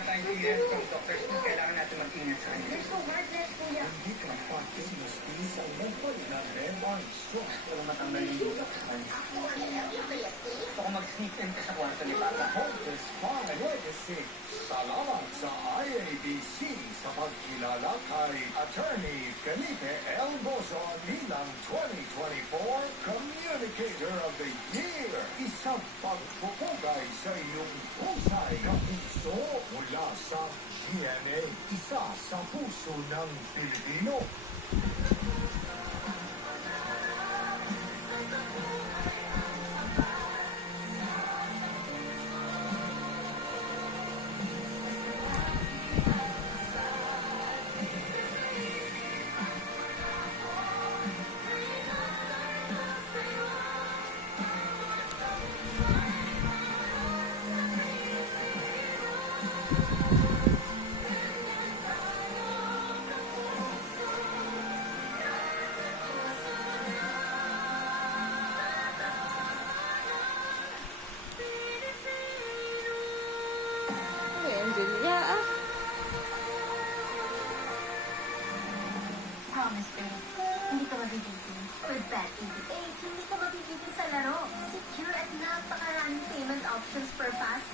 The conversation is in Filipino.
tayong clearance from doctors na kailangan natin mag-ingat sa kanila. There's no hardness, kuya. Hindi ka practice mesti sa level na lemon sauce. Walang matanggal yung luto sa kanya. Gusto ko mag-sneak in ka sa kwarto ni Papa. Hopeless Fine Legacy. Salamat sa IABC sa pagkilala kay Attorney Felipe L. Bozon bilang 2024 Communicator of the Year. Isang pagpupugay sa iyong husay na puso mula sa GMA. Isa sa puso ng Pilipino. Angelia, Promise, babe. Hindi ka mabibitin. With Bet88, hindi ka mabibitin sa laro. Secure at napakaraming payment options for fast